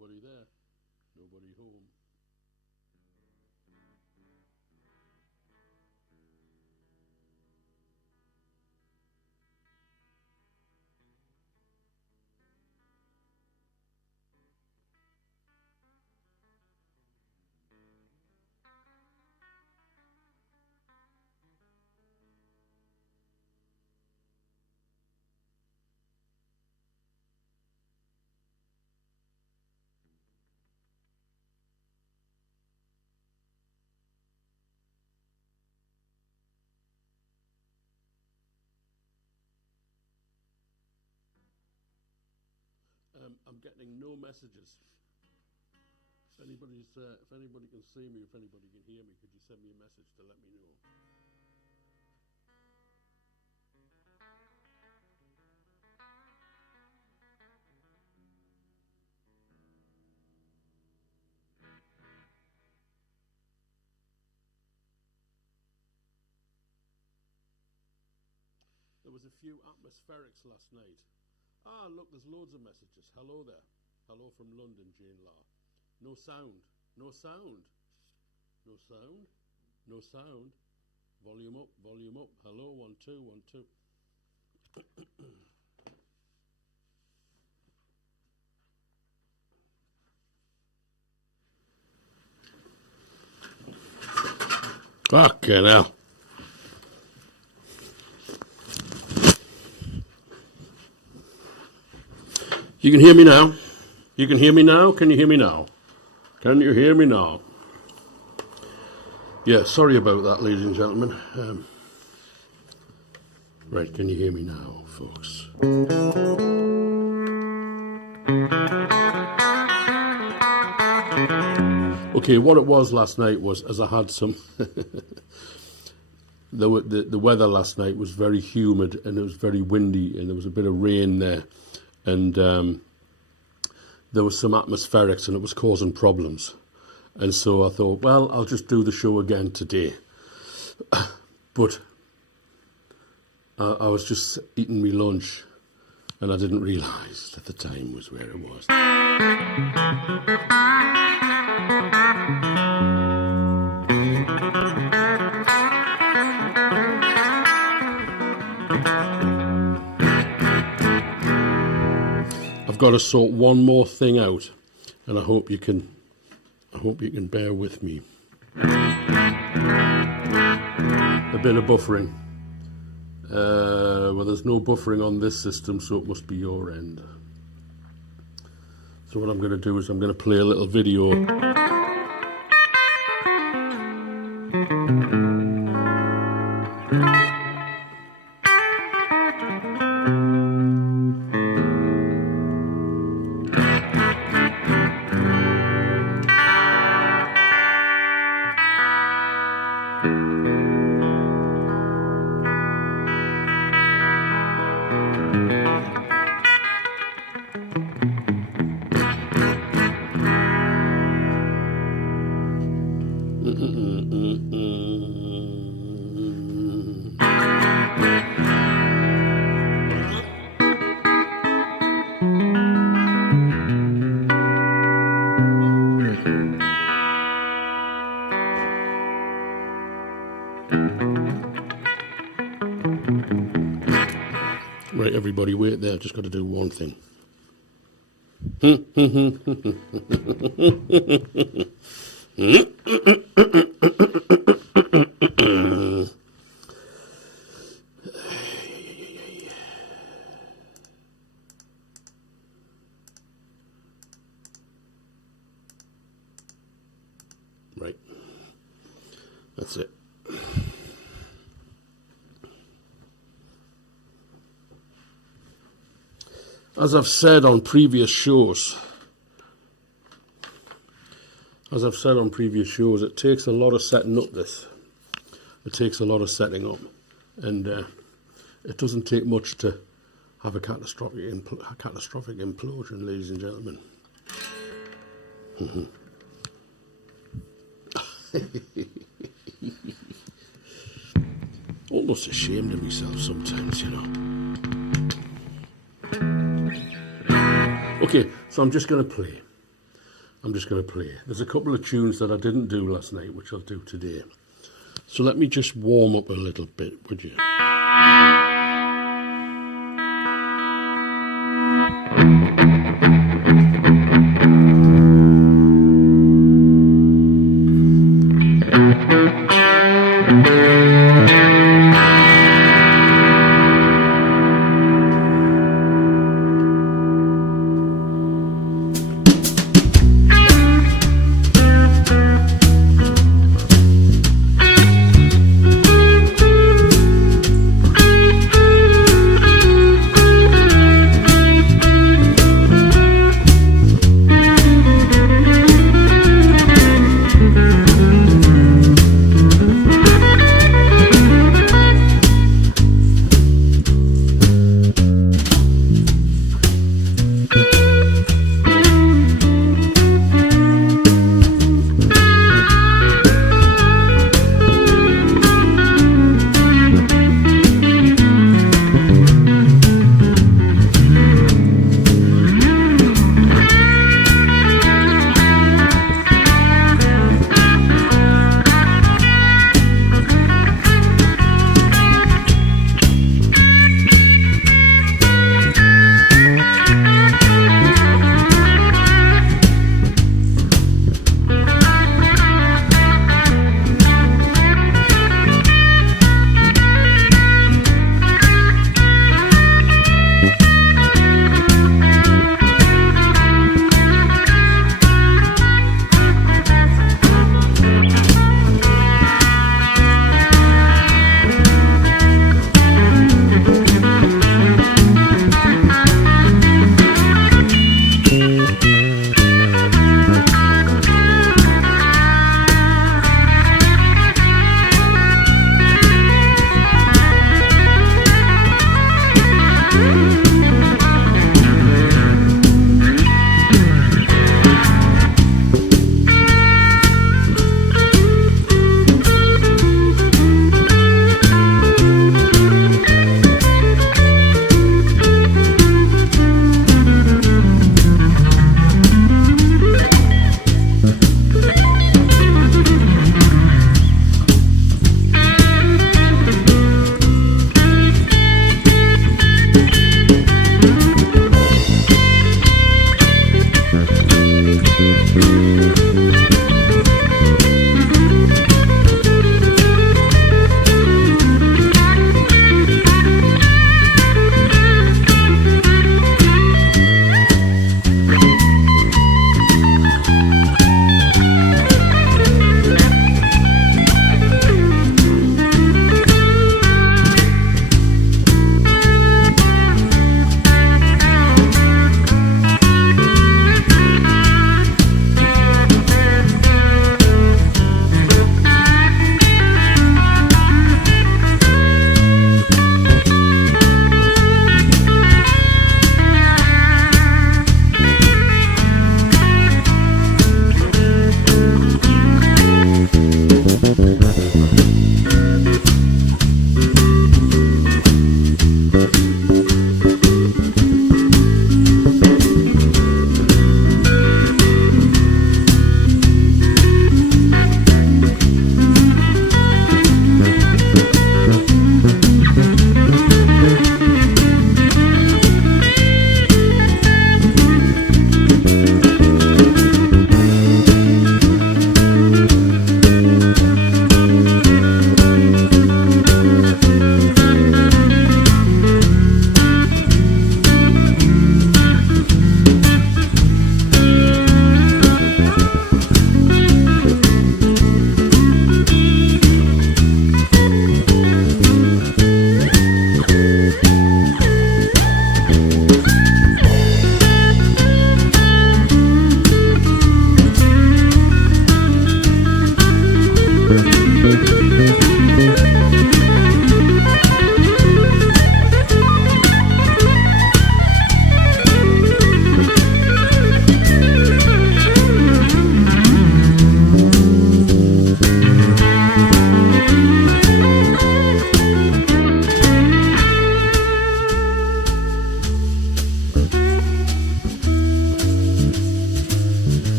nobody there, nobody home. I'm getting no messages. If anybody can see me, if anybody can hear me, could you send me a message to let me know? There was a few atmospherics last night. Ah, look, there's loads of messages. Hello there. Hello from London, Jane Lar. No sound. No sound. No sound. No sound. Volume up. Volume up. Hello, 1 2 1 2. Fucking hell. You can hear me now? You can hear me now? Can you hear me now? Can you hear me now? Yeah, sorry about that, ladies and gentlemen. Right, can you hear me now, folks? Okay, what it was last night was, as I had some... the weather last night was very humid and it was very windy and there was a bit of rain there. And there was some atmospherics and it was causing problems. And so I thought, well, I'll just do the show again today. But I was just eating my lunch and I didn't realise that the time was where it was. I've got to sort one more thing out, and I hope you can bear with me. A bit of buffering. Well, there's no buffering on this system, so it must be your end. So what I'm going to do is I'm going to play a little video. Right, everybody, wait there. I've just got to do one thing. Right. That's it. As I've said on previous shows, it takes a lot of setting up this. It takes a lot of setting up, and it doesn't take much to have a catastrophic implosion, ladies and gentlemen. Almost ashamed of myself sometimes, you know. Okay, so I'm just going to play. I'm just going to play. There's a couple of tunes that I didn't do last night, which I'll do today. So let me just warm up a little bit, would you?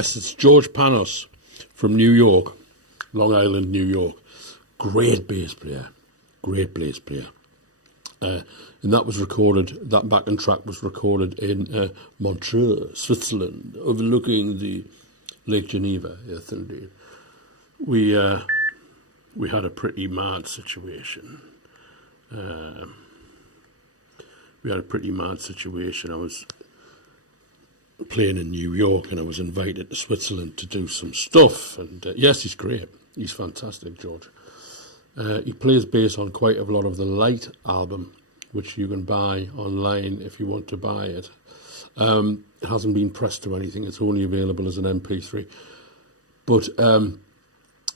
Yes, it's George Panos from New York, Long Island, New York. Great bass player. Great bass player. And that was recorded, that backing track was recorded in Montreux, Switzerland, overlooking the Lake Geneva. Yes, indeed. We had a pretty mad situation. I was playing in New York and I was invited to Switzerland to do some stuff. And yes, he's great. He's fantastic, George. He plays bass on quite a lot of the Light album, which you can buy online if you want to buy it. It hasn't been pressed to anything. It's only available as an MP3. But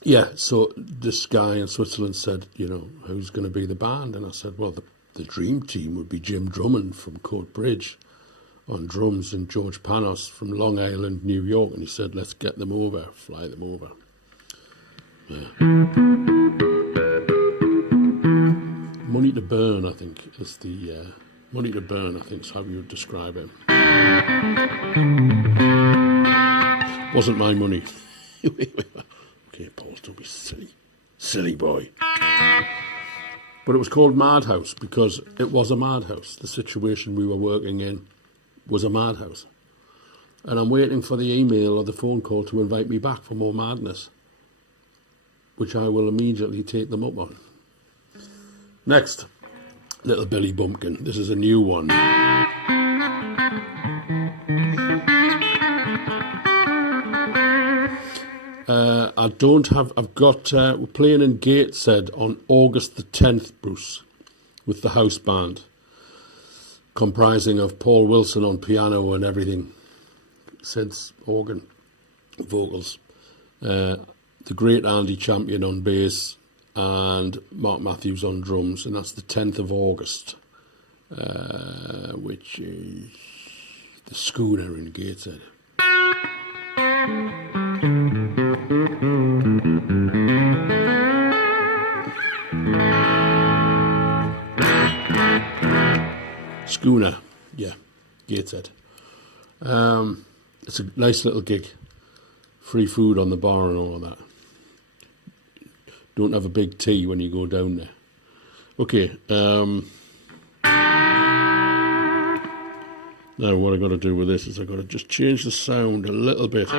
yeah, so this guy in Switzerland said, you know, who's going to be the band? And I said, well, the dream team would be Jim Drummond from Coat Bridge on drums and George Panos from Long Island, New York. And he said, let's get them over, fly them over. Yeah. Money to Burn, I think, is the... Money to Burn, I think, is how you would describe it. Wasn't my money. Okay, Paul, don't be silly. Silly boy. But it was called Madhouse because it was a madhouse. The situation we were working in was a madhouse. And I'm waiting for the email or the phone call to invite me back for more madness, which I will immediately take them up on. Next, Little Billy Bumpkin. This is a new one. We're playing in Gateshead on August the 10th, Bruce, with the house band, comprising of Paul Wilson on piano and everything, synths, organ, vocals, the great Andy Champion on bass, and Mark Matthews on drums, and that's the 10th of August, which is the Schooner in Gateshead. Schooner, yeah, Gateshead. It's a nice little gig. Free food on the bar and all of that. Don't have a big tea when you go down there. Okay. Now what I've got to do with this is I've got to just change the sound a little bit.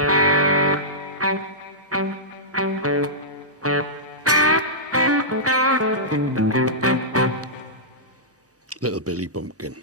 Little Billy Bumpkin.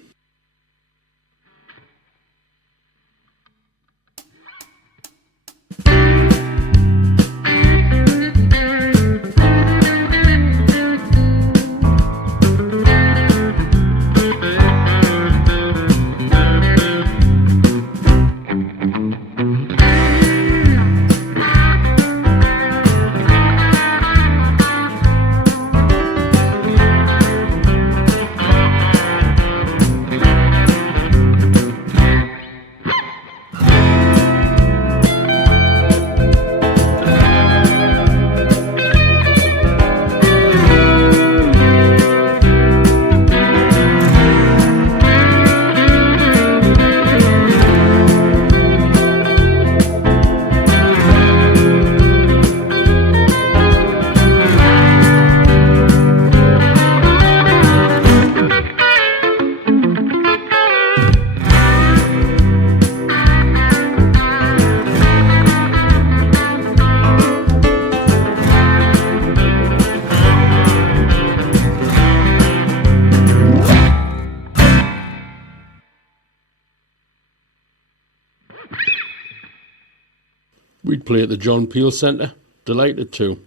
We'd play at the John Peel Centre. Delighted to.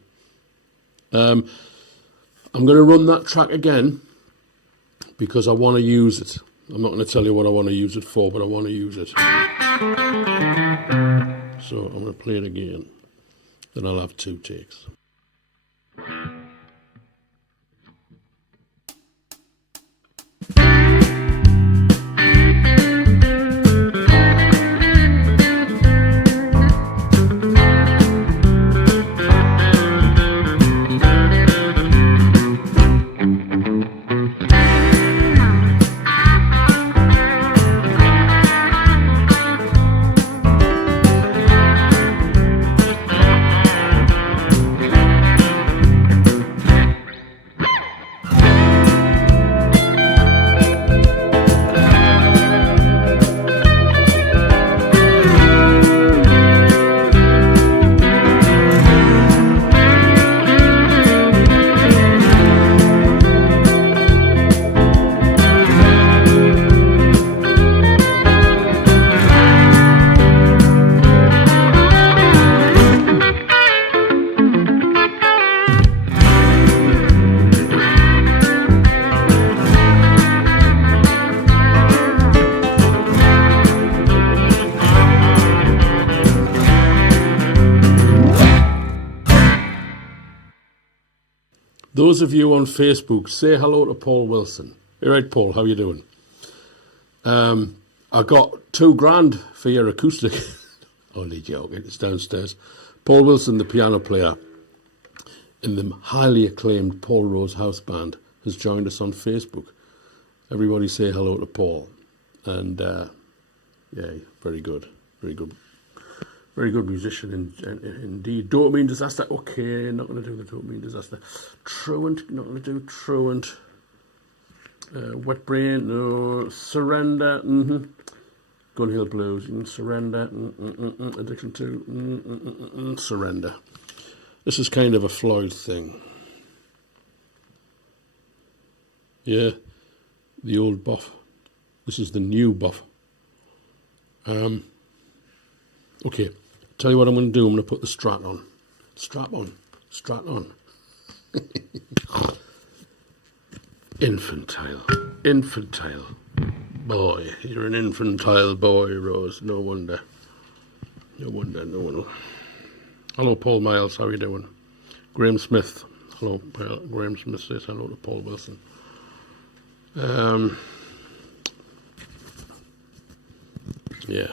I'm going to run that track again because I want to use it. I'm not going to tell you what I want to use it for, but I want to use it. So I'm going to play it again. Then I'll have 2 takes. Those of you on Facebook, say hello to Paul Wilson. All right, Paul, how you doing? I got $2,000 for your acoustic. Only joking, it's downstairs. Paul Wilson, the piano player in the highly acclaimed Paul Rose House Band, has joined us on Facebook. Everybody say hello to Paul. And yeah, very good, very good. Very good musician indeed. Dopamine Disaster, okay, not going to do the Dopamine Disaster. Truant, not going to do Truant. Wet Brain, no. Surrender, Gun Hill Blues, Surrender, Addiction to, Surrender. This is kind of a Floyd thing. Yeah, the old buff. This is the new buff. Okay, tell you what I'm going to do. I'm going to put the Strat on. Strap on. Strat on. Infantile. Infantile. Boy, you're an infantile boy, Rose. No wonder. No wonder, no wonder. Hello, Paul Miles. How are you doing? Graham Smith. Hello, Graham Smith says hello to Paul Wilson. Yeah.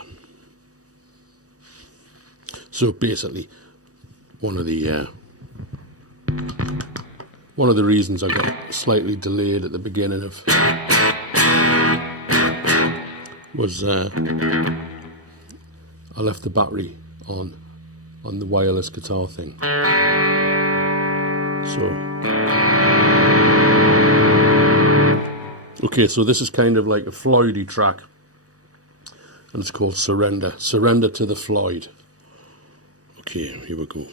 So basically, one of the reasons I got slightly delayed at the beginning of was I left the battery on the wireless guitar thing. So okay, so this is kind of like a Floydy track, and it's called Surrender. Surrender to the Floyd. Okay, here we go.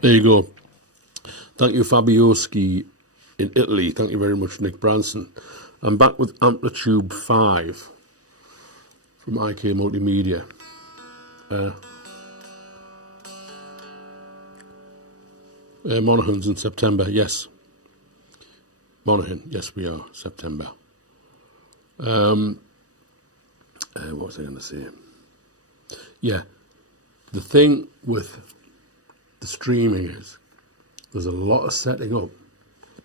There you go. Thank you, Fabioschi in Italy. Thank you very much, Nick Branson. I'm back with Amplitude 5 from IKMultimedia. Monaghan's in September, yes. Monaghan, yes we are, September. What was I going to say? Yeah, the thing with the streaming is there's a lot of setting up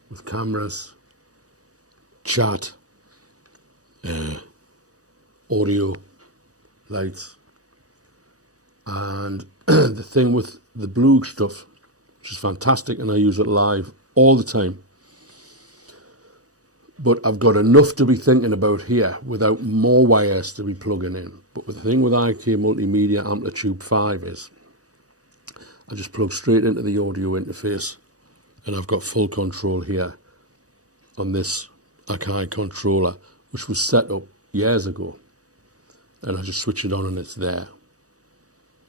with cameras, chat, audio, lights, and the thing with the Blug stuff, which is fantastic, and I use it live all the time. But I've got enough to be thinking about here without more wires to be plugging in. But the thing with IKMultimedia Amplitude 5 is I just plug straight into the audio interface, and I've got full control here on this Akai controller, which was set up years ago, and I just switch it on and it's there.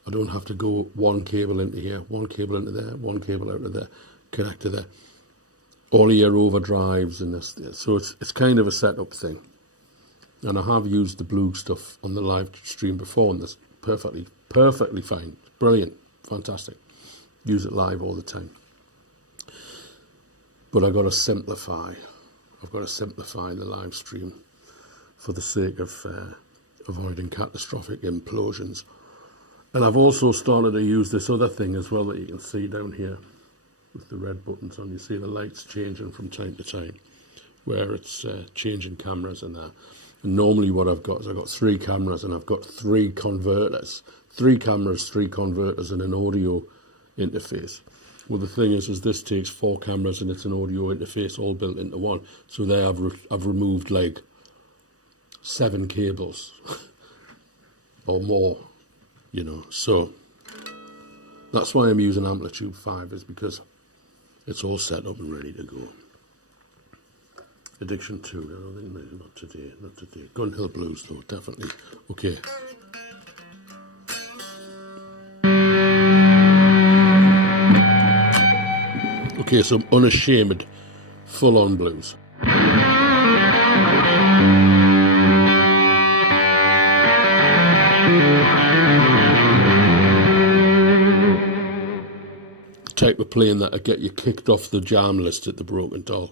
I don't have to go one cable into here, one cable into there, one cable out of there, connect to there. All your overdrives and this, so it's kind of a setup thing. And I have used the Blug stuff on the live stream before, and that's perfectly fine, brilliant, fantastic. Use it live all the time. But I've got to simplify. I've got to simplify the live stream for the sake of avoiding catastrophic implosions. And I've also started to use this other thing as well that you can see down here with the red buttons on. You see the lights changing from time to time, where it's changing cameras and that. And normally what I've got is I've got 3 cameras and I've got 3 converters. 3 cameras, 3 converters and an audio interface. Well, the thing is this takes 4 cameras and it's an audio interface all built into one. So there I've removed like 7 cables or more, you know. So that's why I'm using Amplitude 5, is because it's all set up and ready to go. Addiction 2, I don't think maybe not today, not today. Gun Hill Blues though, definitely. Okay. Okay, some unashamed, full-on blues. Type of playing that'll get you kicked off the jam list at the Broken Doll.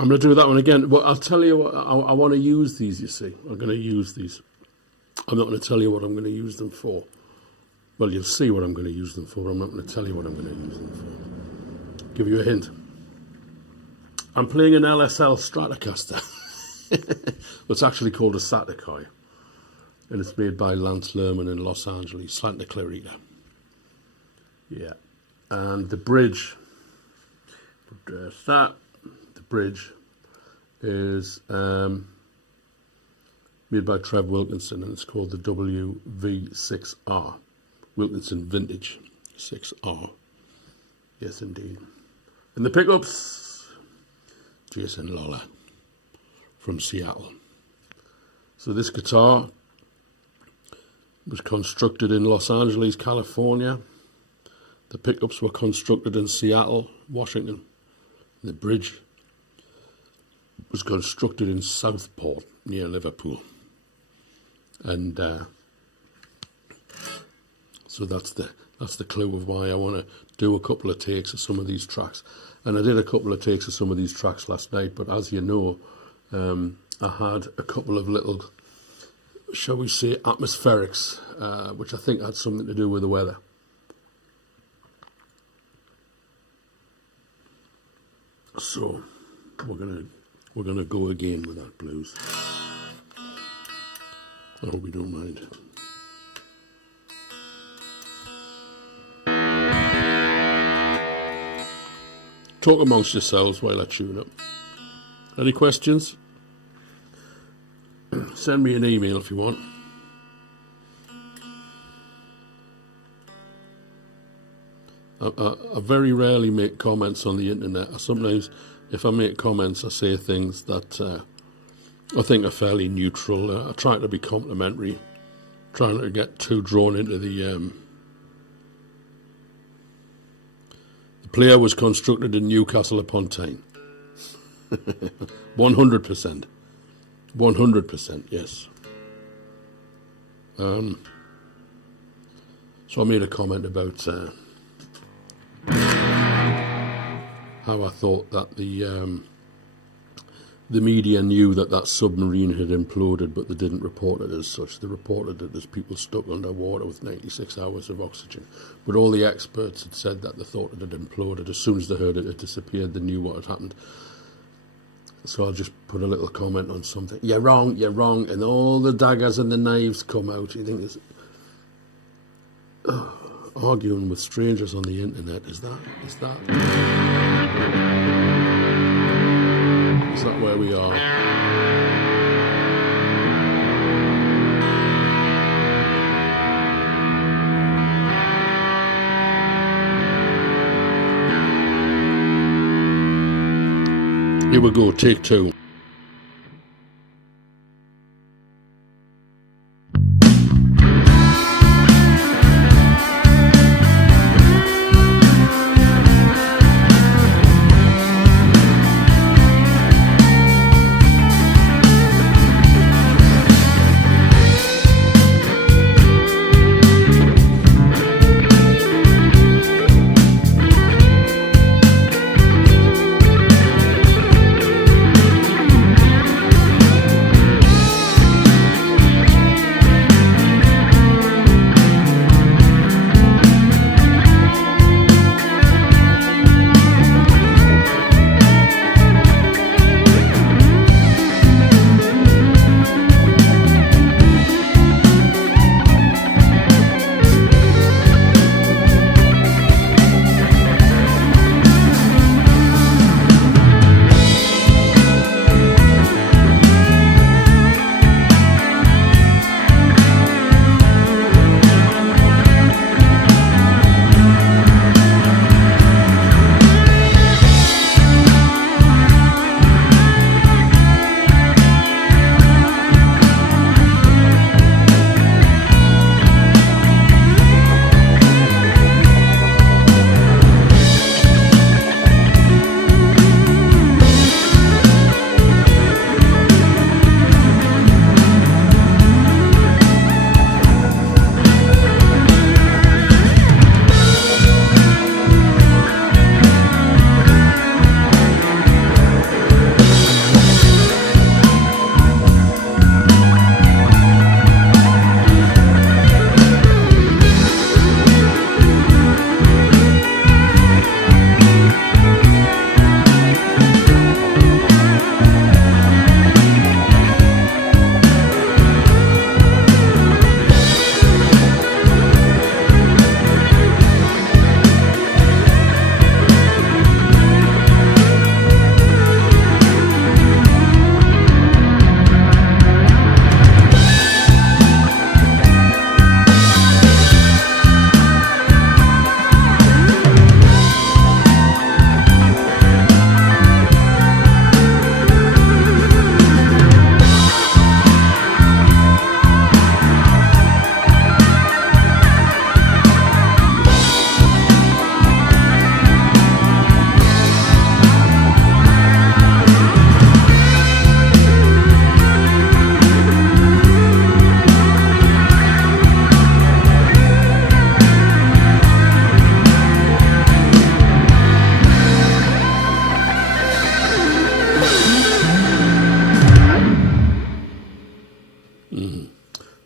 I'm going to do that one again. But I'll tell you what, I want to use these, you see. I'm going to use these. I'm not going to tell you what I'm going to use them for. Well, you'll see what I'm going to use them for. I'm not going to tell you what I'm going to use them for. Give you a hint. I'm playing an LSL Stratocaster. It's actually called a Saticoy. And it's made by Lance Lerman in Los Angeles, Santa Clarita. Yeah. And the bridge, the bridge is made by Trev Wilkinson, and it's called the WV6R. Wilkinson Vintage 6R. Yes, indeed. And the pickups, Jason Lollar from Seattle. So this guitar was constructed in Los Angeles, California. The pickups were constructed in Seattle, Washington. The bridge was constructed in Southport, near Liverpool. And so that's the clue of why I want to do a couple of takes of some of these tracks. And I did a couple of takes of some of these tracks last night, but as you know, I had a couple of little, shall we say, atmospherics, which I think had something to do with the weather. So we're gonna go again with that blues. I hope you don't mind. Talk amongst yourselves while I tune up. Any questions? Send me an email if you want. I very rarely make comments on the internet. Sometimes, if I make comments, I say things that I think are fairly neutral. I try to be complimentary, trying not to get too drawn into the player was constructed in Newcastle upon Tyne. 100%. 100%, yes. So I made a comment about how I thought that the media knew that submarine had imploded, but they didn't report it as such. They reported it as people stuck underwater with 96 hours of oxygen. But all the experts had said that they thought it had imploded. As soon as they heard it had disappeared, they knew what had happened. So I'll just put a little comment on something. You're wrong, and all the daggers and the knives come out. You think it's arguing with strangers on the internet. Is that where we are? Here we go, take two.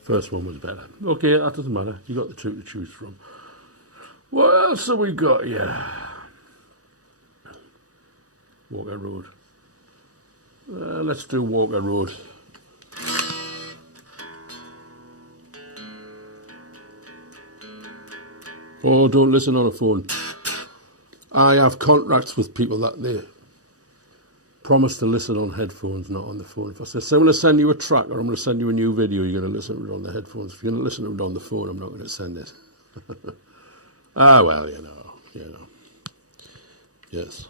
First one was better. Okay, that doesn't matter. You got the two to choose from. What else have we got here? Walker Road. Let's do Walker Road. Oh, don't listen on a phone. I have contracts with people that they promise to listen on headphones, not on the phone. If I say, so I'm going to send you a track or I'm going to send you a new video, you're going to listen to it on the headphones. If you're going to listen to it on the phone, I'm not going to send it. Well, you know. Yes.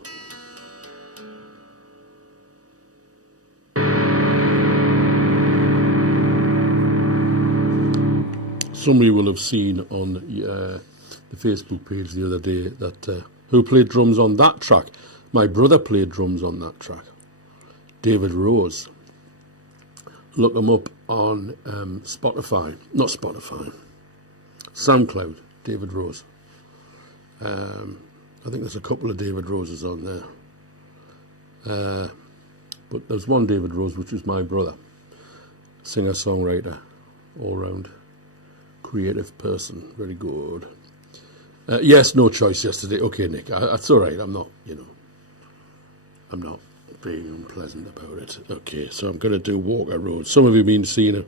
Somebody will have seen on the Facebook page the other day that who played drums on that track. My brother played drums on that track. David Rose. Look him up on Spotify. Not Spotify. SoundCloud. David Rose. I think there's a couple of David Roses on there. But there's one David Rose, which is my brother. Singer-songwriter. All-round creative person. Very good. Yes, no choice yesterday. Okay, Nick, that's all right. I'm not being unpleasant about it. Okay, so I'm going to do Walker Road. Some of you have been seeing a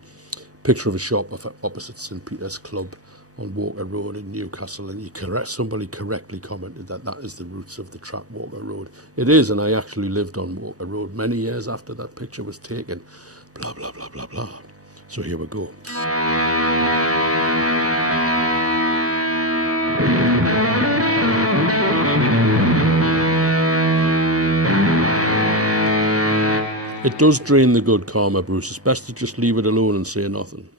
picture of a shop opposite St. Peter's Club on Walker Road in Newcastle, and somebody correctly commented that is the roots of the track Walker Road. It is, and I actually lived on Walker Road many years after that picture was taken. Blah, blah, blah, blah, blah. So here we go. It does drain the good karma, Bruce. It's best to just leave it alone and say nothing.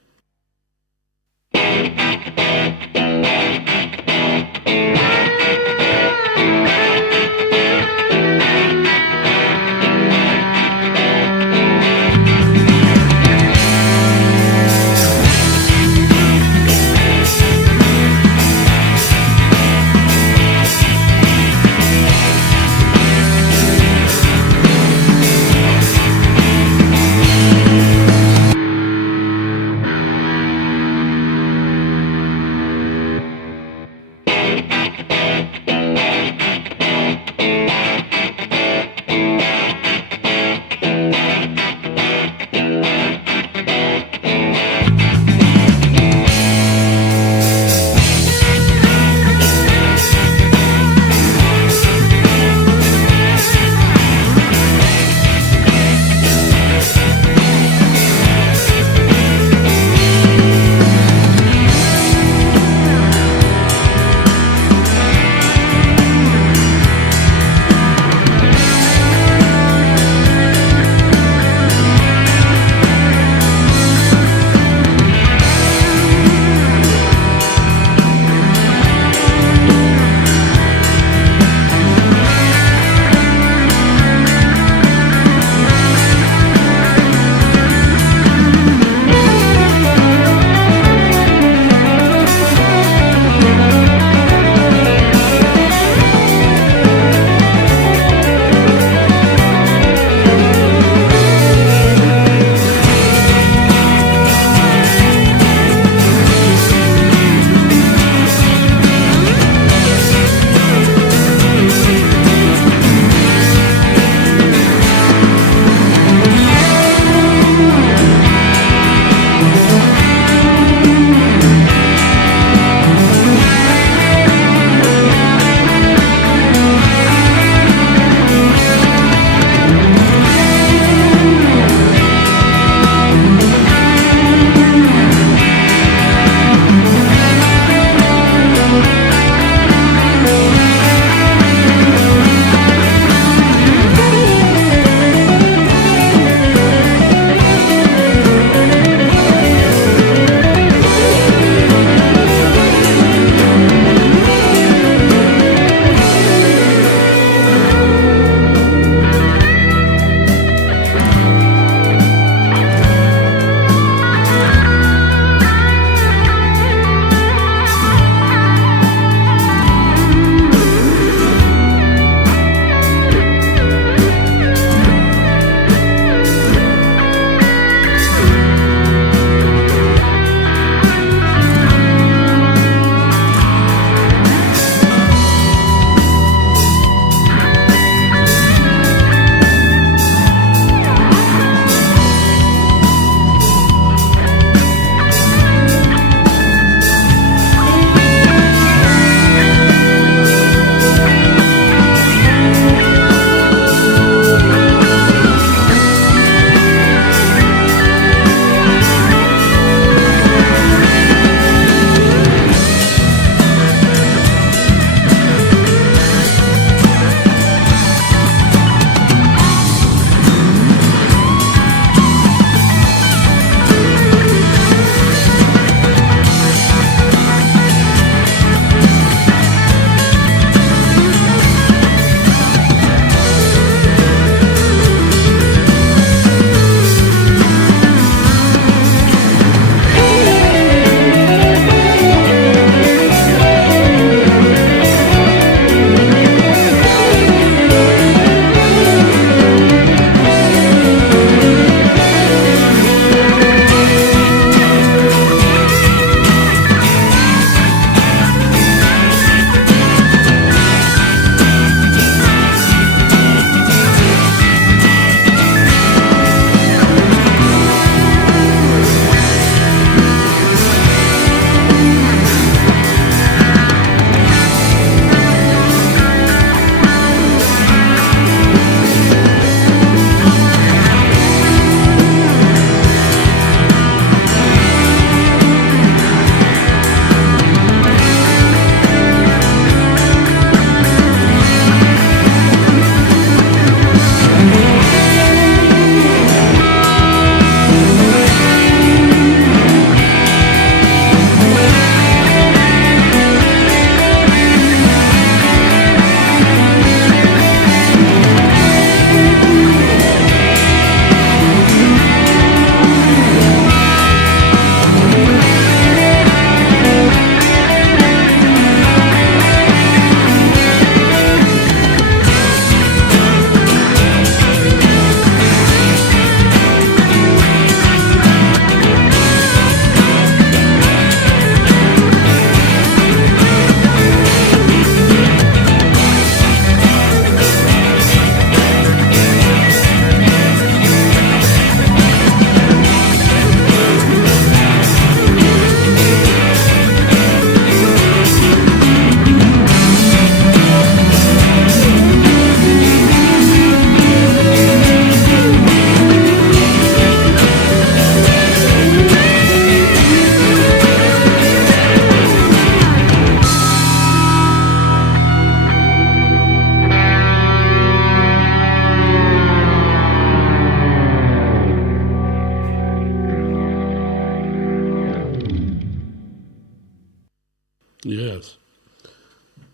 Yes.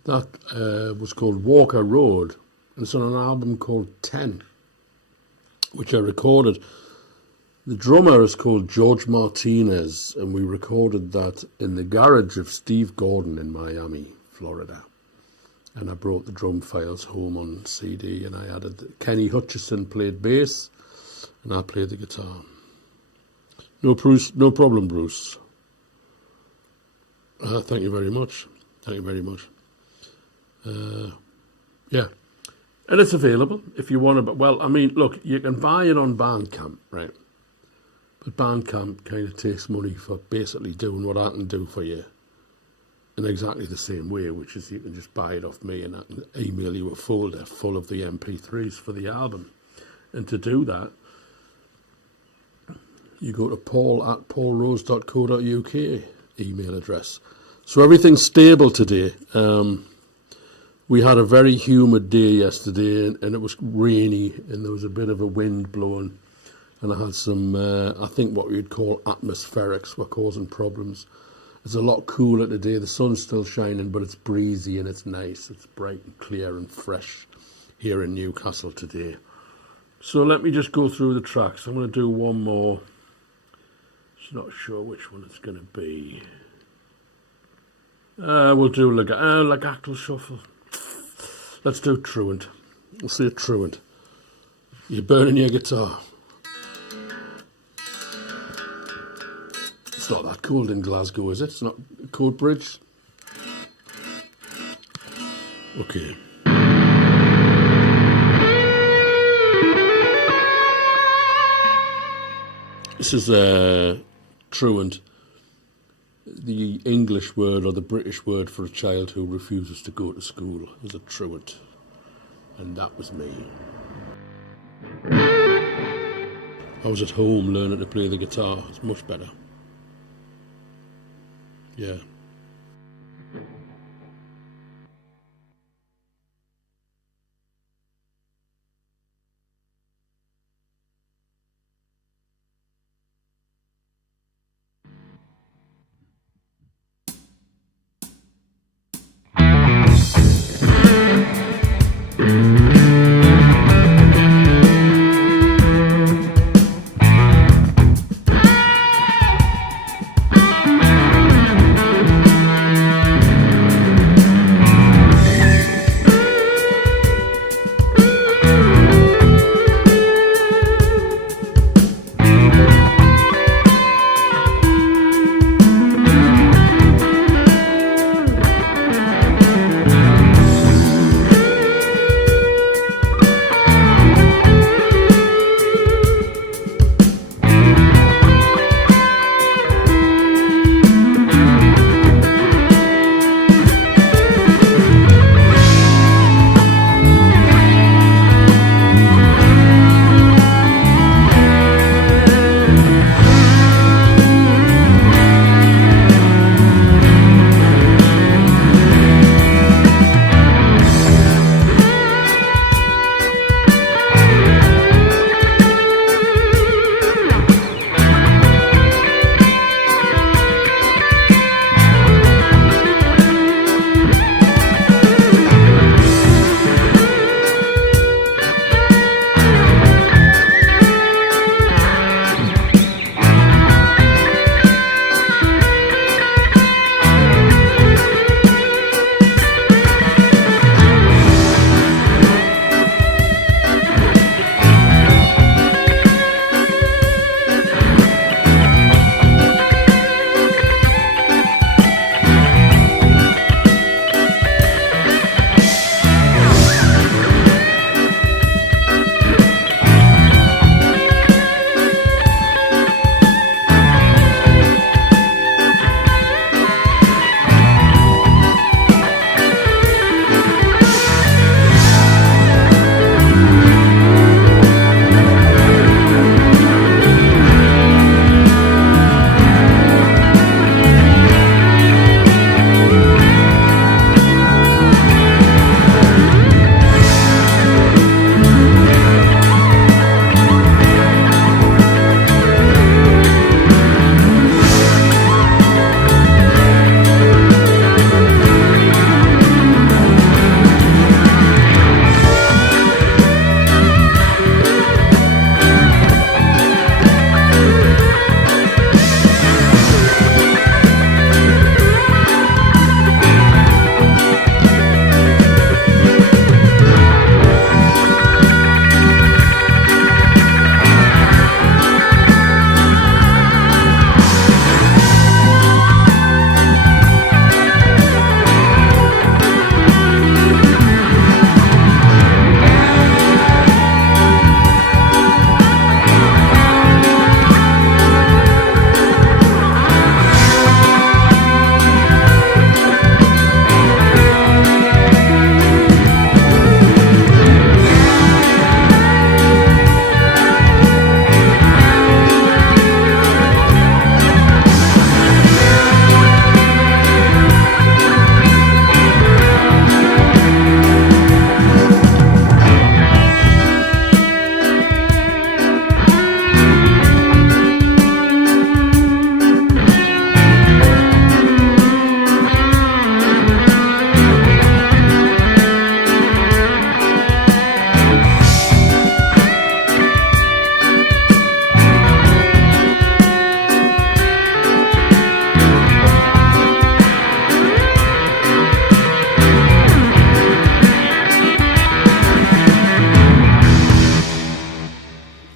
That was called Walker Road. It's on an album called 10, which I recorded. The drummer is called George Martinez, and we recorded that in the garage of Steve Gordon in Miami, Florida. And I brought the drum files home on CD, and I added Kenny Hutchison played bass, and I played the guitar. No problem, Bruce. Thank you very much. Thank you very much. Yeah. And it's available if you want to. Well, I mean, look, you can buy it on Bandcamp, right? But Bandcamp kind of takes money for basically doing what I can do for you in exactly the same way, which is you can just buy it off me and I can email you a folder full of the MP3s for the album. And to do that, you go to paul@paulrose.co.uk email address. So everything's stable today. We had a very humid day yesterday and it was rainy and there was a bit of a wind blowing. And I had some, I think what we'd call atmospherics were causing problems. It's a lot cooler today. The sun's still shining, but it's breezy and it's nice. It's bright and clear and fresh here in Newcastle today. So let me just go through the tracks. I'm going to do one more. Just not sure which one it's going to be. We'll do Legato Shuffle. Let's do Truant. We'll see a Truant. You're burning your guitar. It's not that cold in Glasgow, is it? It's not Coatbridge? Okay. This is truant, the English word or the British word for a child who refuses to go to school is a truant. And that was me. I was at home learning to play the guitar. It's much better. Yeah.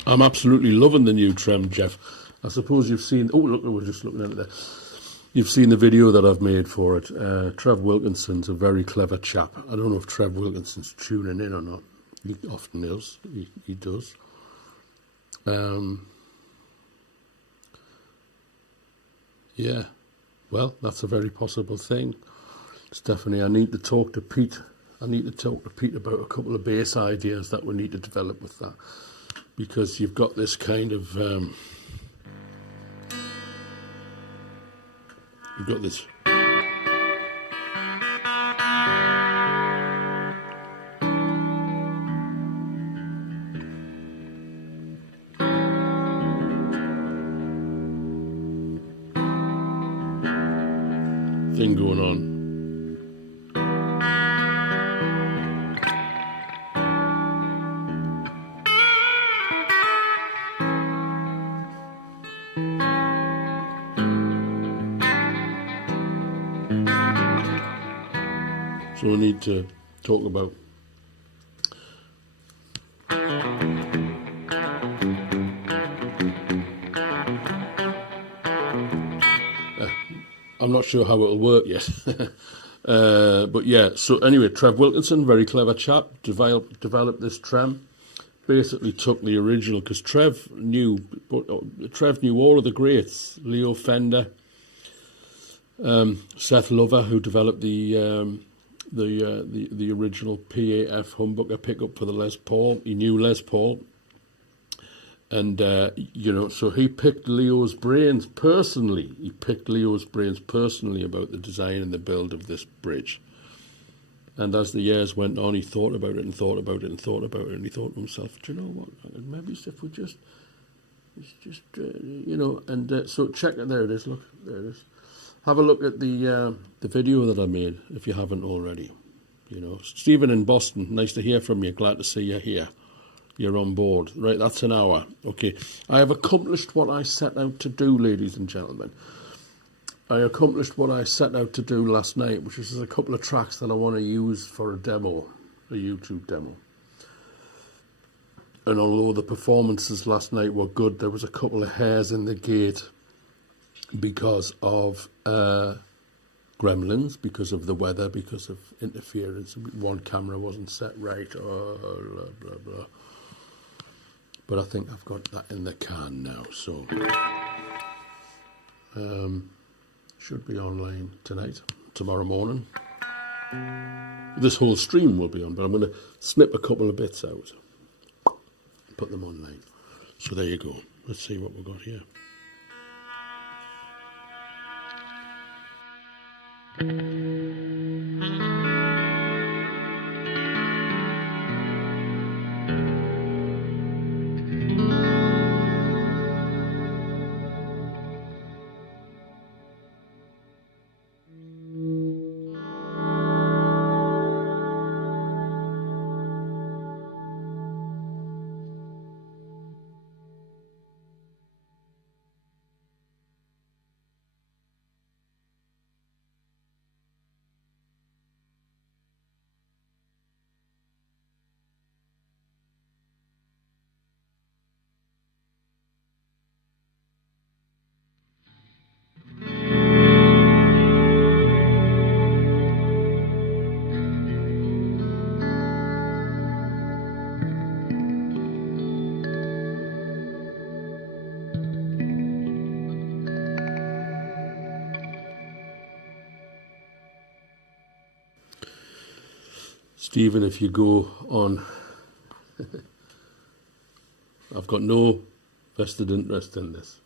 I'm absolutely loving the new trem, Jeff. I suppose you've seen... Oh, look, we're just looking at it there. You've seen the video that I've made for it. Trev Wilkinson's a very clever chap. I don't know if Trev Wilkinson's tuning in or not. He often is. He does. Yeah. Well, that's a very possible thing. Stephanie, I need to talk to Pete. I need to talk to Pete about a couple of bass ideas that we need to develop with that. Because you've got this kind of... you've got this... thing going on. So we need to talk about I'm not sure how it'll work yet. But yeah, so anyway, Trev Wilkinson, very clever chap, developed this trem. Basically took the original, because Trev knew all of the greats, Leo Fender, Seth Lover, who developed the original PAF humbucker pickup for the Les Paul. He knew Les Paul. And, you know, so he picked Leo's brains personally. He picked Leo's brains personally about the design and the build of this bridge. And as the years went on, he thought about it and thought about it and thought about it. And he thought to himself, do you know what? Maybe if we just you know, and so check it. There it is. Look, there it is. Have a look at the video that I made if you haven't already. You know, Stephen in Boston, nice to hear from you. Glad to see you here. You're on board. Right, that's an hour. Okay. I have accomplished what I set out to do, ladies and gentlemen. I accomplished what I set out to do last night, which is a couple of tracks that I want to use for a demo, a YouTube demo. And although the performances last night were good, there was a couple of hairs in the gate because of gremlins, because of the weather, because of interference. One camera wasn't set right, blah, blah, blah. But I think I've got that in the can now, so should be online tonight, tomorrow morning. This whole stream will be on, but I'm going to snip a couple of bits out, put them online. So there you go. Let's see what we've got here. Stephen, if you go on, I've got no vested interest in this.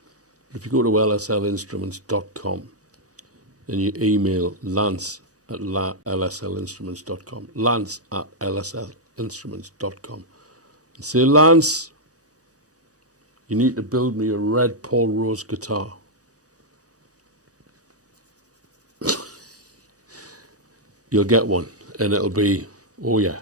If you go to lslinstruments.com and you email lance@lslinstruments.com, lance@lslinstruments.com, and say, Lance, you need to build me a red Paul Rose guitar. You'll get one, and it'll be, oh yeah.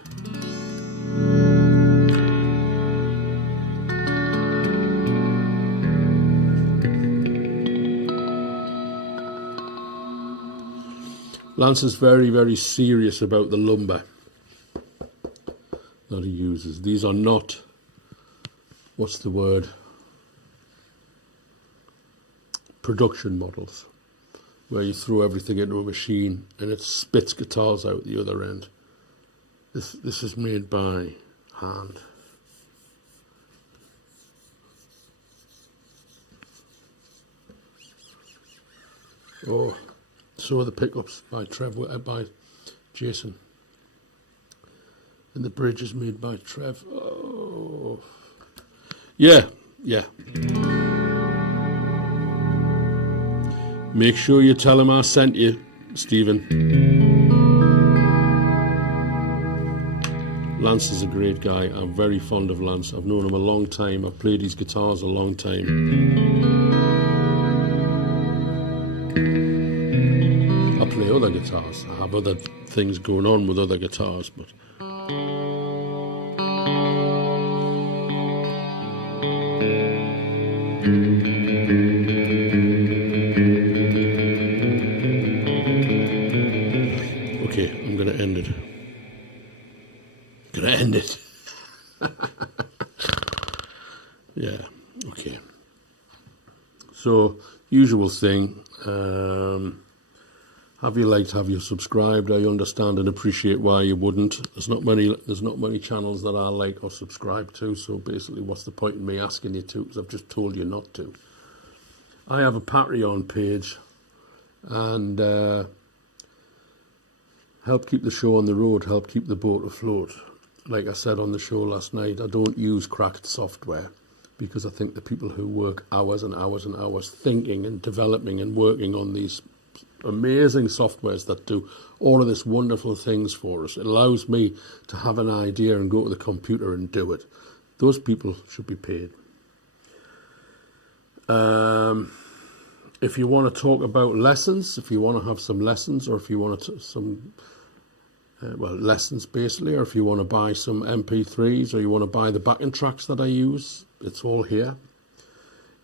Lance is very, very serious about the lumber that he uses. These are not what's the word, production models, where you throw everything into a machine and it spits guitars out the other end. This is made by hand. Oh, so are the pickups by by Jason. And the bridge is made by Trev. Oh, yeah. Make sure you tell him I sent you, Stephen. Lance is a great guy. I'm very fond of Lance. I've known him a long time. I've played his guitars a long time. I play other guitars. I have other things going on with other guitars, but okay, I'm gonna end it. Yeah, okay. So, usual thing. Have you liked? Have you subscribed? I understand and appreciate why you wouldn't. There's not many channels that I like or subscribe to. So basically, what's the point in me asking you to? Because I've just told you not to. I have a Patreon page, and help keep the show on the road. Help keep the boat afloat. Like I said on the show last night, I don't use cracked software because I think the people who work hours and hours and hours thinking and developing and working on these amazing softwares that do all of this wonderful things for us. It allows me to have an idea and go to the computer and do it. Those people should be paid. If you want to talk about lessons, if you want to have some lessons, or if you want to lessons basically, or if you want to buy some MP3s, or you want to buy the backing tracks that I use, it's all here.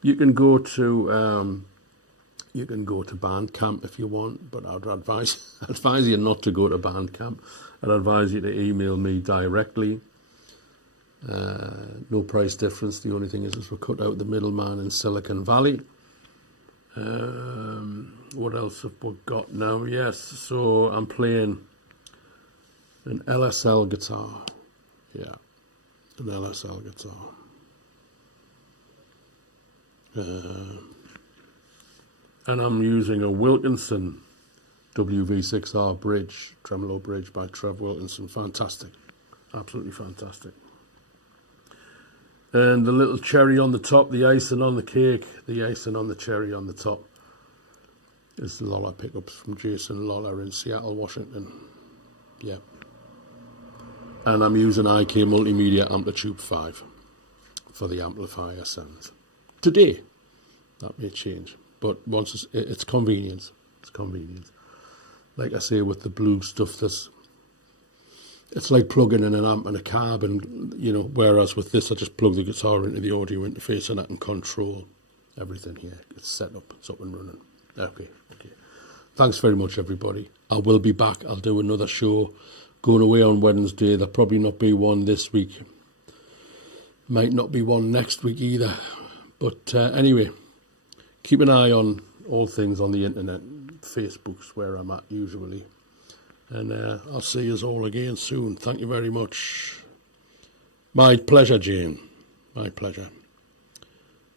You can go to Bandcamp if you want, but I'd advise you not to go to Bandcamp. I'd advise you to email me directly. No price difference. The only thing is we cut out the middleman in Silicon Valley. What else have we got now? Yes, so I'm playing an LSL guitar. Yeah, an LSL guitar. And I'm using a Wilkinson WV6R bridge, tremolo bridge by Trev Wilkinson. Fantastic. Absolutely fantastic. And the little cherry on the top, the icing on the cake, the icing on the cherry on the top is the Lollar pickups from Jason Lollar in Seattle, Washington. Yeah. And I'm using IKMultimedia Amplitude 5 for the amplifier sounds. Today, that may change. But once it's convenience. It's convenience. Like I say, with the Blue stuff, it's like plugging in an amp and a cab, and whereas with this, I just plug the guitar into the audio interface and I can control everything here. It's set up, it's up and running. Okay. Thanks very much, everybody. I will be back. I'll do another show. Going away on Wednesday. There'll probably not be one this week. Might not be one next week either. But anyway, keep an eye on all things on the internet. Facebook's where I'm at usually. And I'll see you all again soon. Thank you very much. My pleasure, Jane. My pleasure.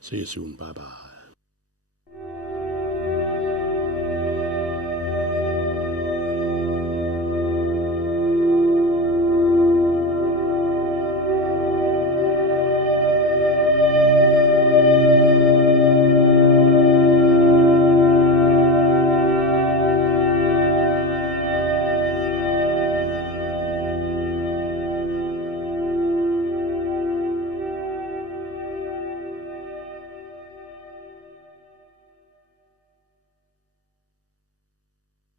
See you soon. Bye-bye.